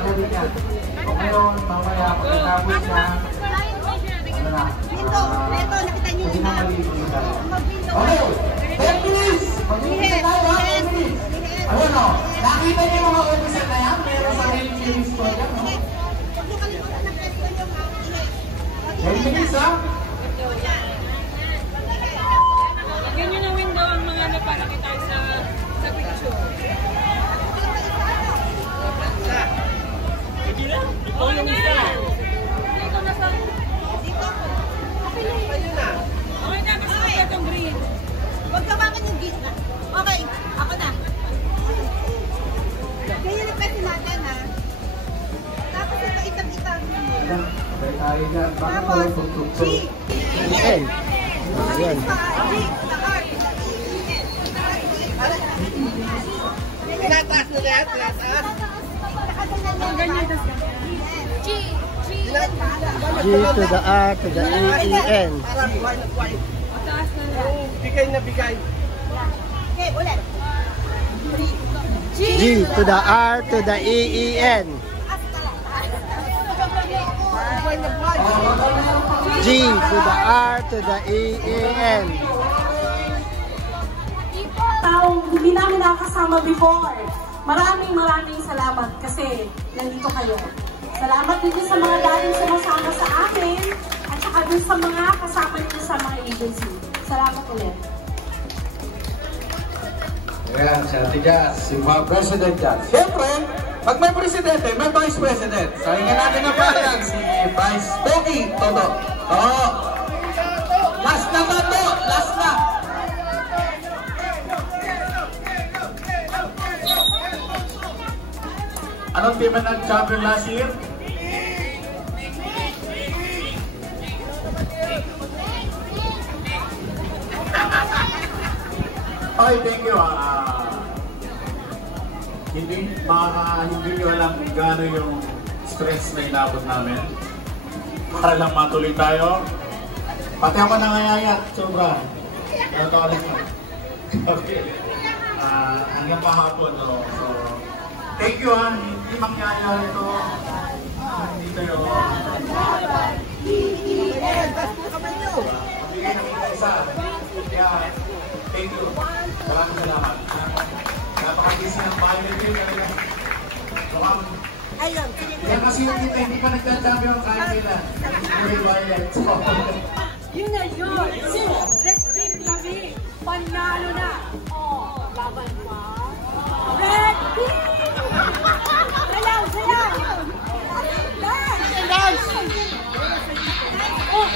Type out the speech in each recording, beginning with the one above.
kaya din yan. O ngayon, mamaya, pagkatapos yan, ano na? Nakita niyo yun na. Okay, 10 minutes! Mag-iinit na tayo, 10 minutes! Ayun o, nakita niyo mga officer na yan? Meron sa rin series ko yan, no? 10 minutes, ha? Lagyan nyo ng window ang mga napakita sa picture. Oh, yung isa. Dito na sa... Dito. Okay na. Okay na, kasi ito itong green. Huwag ka bakit yung gitna. Okay, ako na. Ganyan ang pwede natin, ha? Tapos ito, itag-itag. Okay, tayo dyan. Bakit ko lang tugtog? Ayan. Ayan. Tinataas na yan, tinataas. G to the R to the E-E-N. Bigay na bigay. Okay, ulit. G to the R to the E-E-N. G to the R to the E-E-N. Taong hindi namin nakakasama before. Maraming salamat kasi nandito kayo. Salamat din sa mga dating sumasama sa amin at saka din sa mga kasama nyo sa mga agency. Salamat ulit. Ayan, si Ate Jazz, si mga president dyan. Siyempre, pag may presidente, may vice president. Sahingan natin ang bayan, si Vice Toki Toto. Oo. Last na ba to? Last na. Anong team ng champion last year? Okay, thank you. Hindi nyo alam kung gaano yung stress na inabot namin. Para lang matuloy tayo. Pati ako nangayayat, sobra. Okay. Hanggang kahapon, no? So, thank you, ha. Hindi mangyayari ito. Hindi tayo. Pabigay ng isa. Kaya, thank you. Maraming salamat. Napakagising ng bahay nito. Ayun. Kaya kasi yung kita, hindi pa nagdadami ang kain nila. Hindi bayad. Yun na yun. Let's flip kami. Panalo na. Oh, laban pa. Ready! Sayaw! Sayaw! Dance! Oh!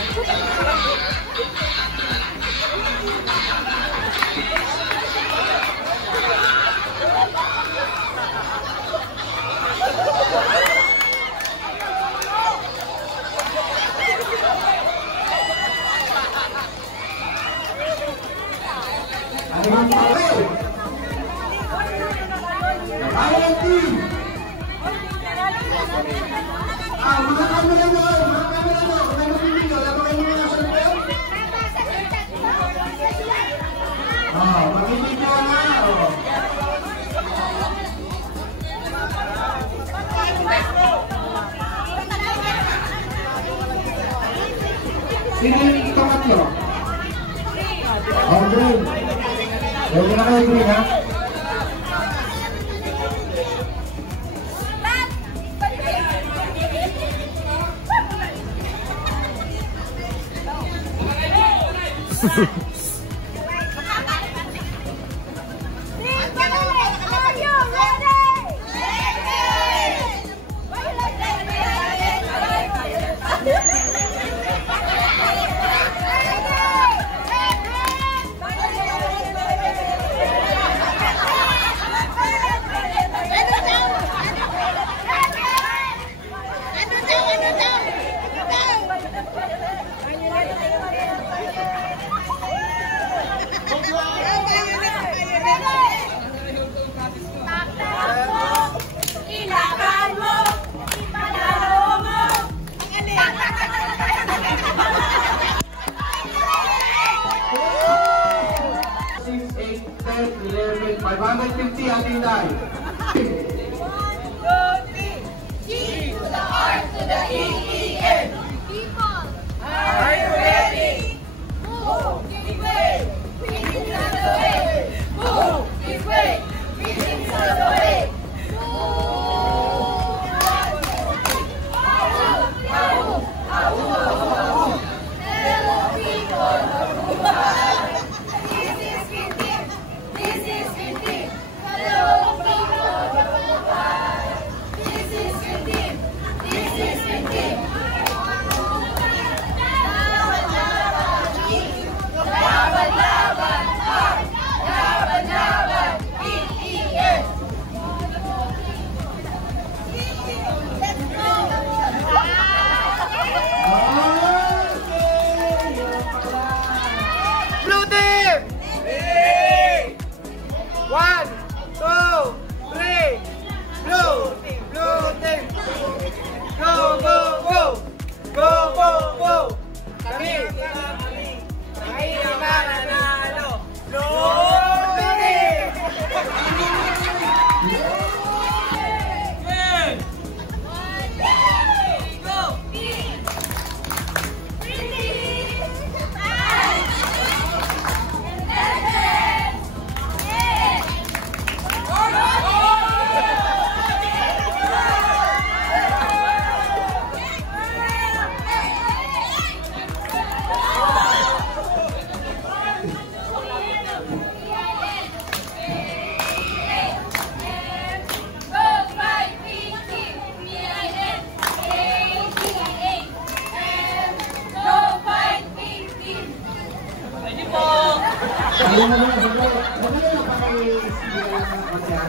Sino yung pangatlo? Oh, green. Huwag na kayo green, ha?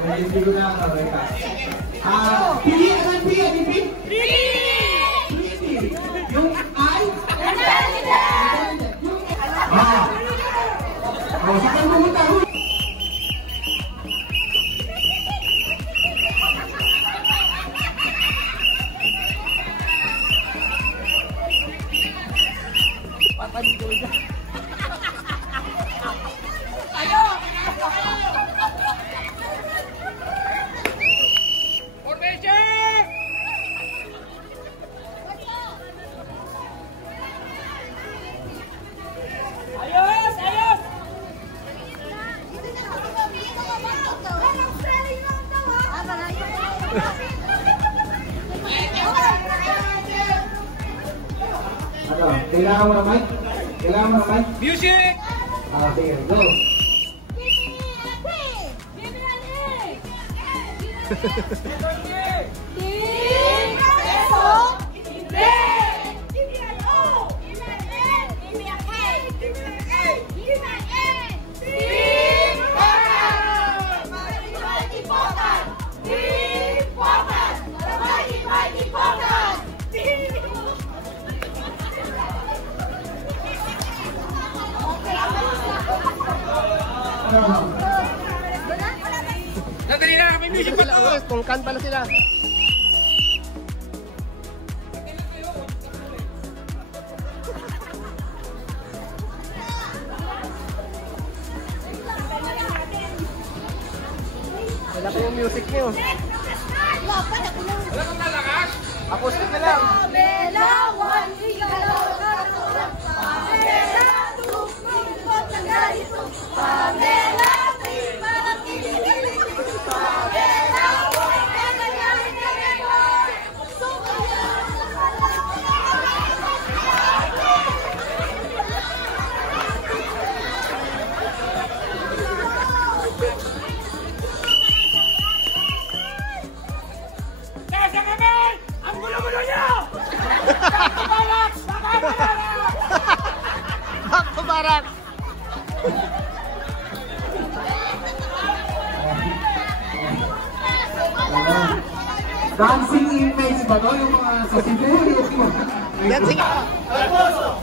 hindi ko na kareka. Pili, anong pili? Pretty. Yung I? Sige pumunta. Kailangan mo na mic? Kailangan mo na mic? Music! Sige, go! Nadali na, may music pa to! Tungkan pala sila. Wala pa yung music niyo. Wala kang malakas? Acoustic na lang. Back to barak! Dancing inmates ba to? Yung mga sa Siberia? Dancing! Alfonso!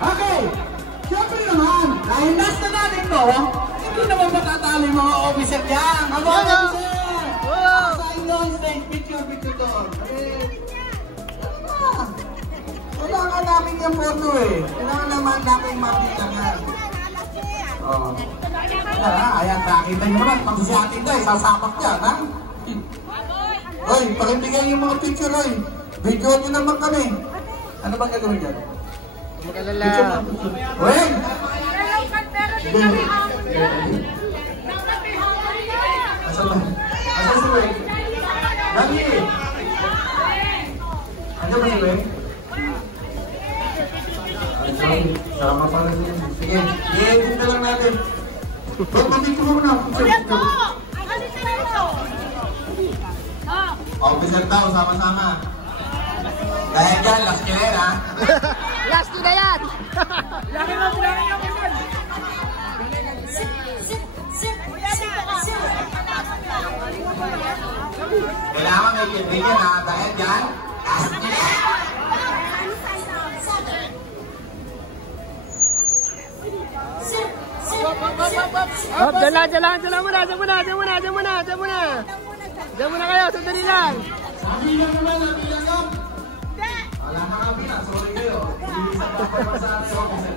Okay, siyempre naman, dahil last na natin to, hindi naman matatali mga officer dyan. Mga officer! Sign on stage, picture to. Kailangan namin yung photo eh. Kailangan naman namin mabilangan. Ayan, nakita nyo naman, pag si atin to eh, sasapak dyan, ha? Oy, pakibigyan yung mga picture, oy. Video nyo naman kami. Ano bang gagawin dyan? Mag-alala. Weng! Asan ba? Asan si Weng? Dali! Ano ba si Weng? Sama pala siya. Sige, i-edit na lang natin. Ba't mabito mo na? Officer daw, sama-sama. Dahil dyan, last killer ha? Last na yan! Kailangan may kaibigan ha? Dahil dyan, last killer! Hop, dyan muna kayo, sandali lang. Nabilang naman, nabilang lang. Wala na kami na, sorry kayo. Hindi sa pagpapasaan yung officer.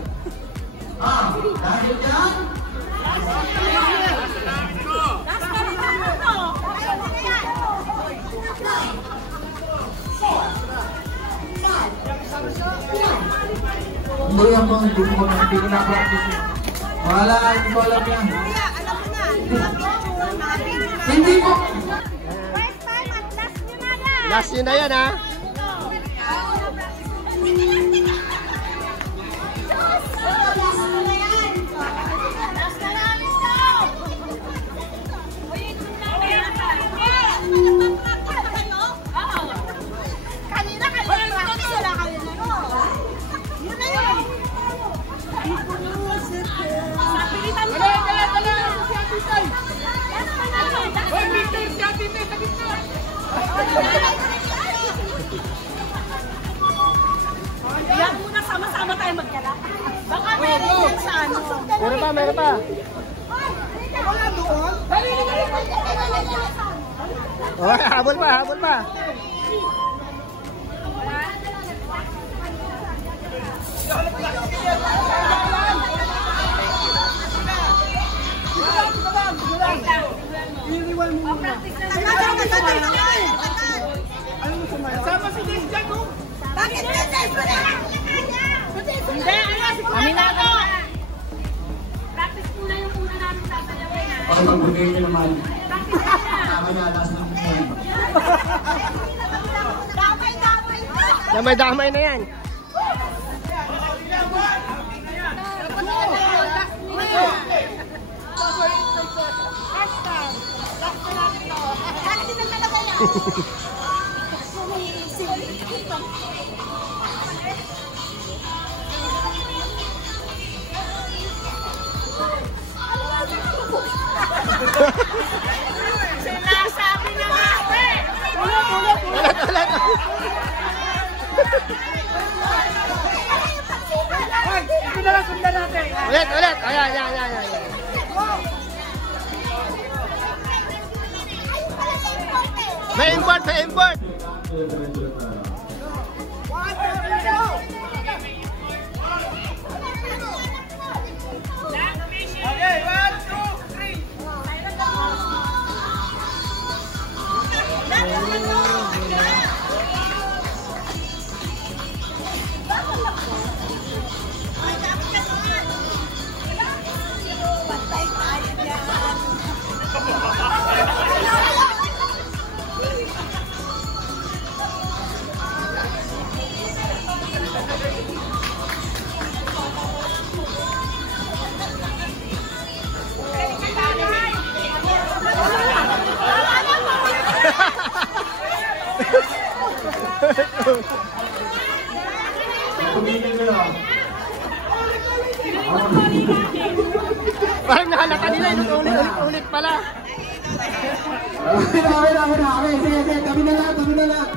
Dahil yan. Hindi ako, hindi ko na-practice. Wala, hindi ko alam yan. Kuya, alam mo na. Mga video na. Hindi ko. First time at last nyo na yan. Last yun na yan, ha? Yan muna, sama-sama tayo magkala. Baka meron yan sa ano. Meron pa, meron pa. Oh, habol pa, habol pa. Sama si Disjan mo. Bakit Disjan mo na? Hindi, Aminado. Practice muna yung una namin sasalawin. Okay, magbigay nyo naman. Tama na, last na mo. Damay-damay na yan. Sinasabi na nga, Ulit. Ulit. Ayan. May import. Okay, 1, Parang nahalata nila, ulit pala. Okay, sige, kami na lang.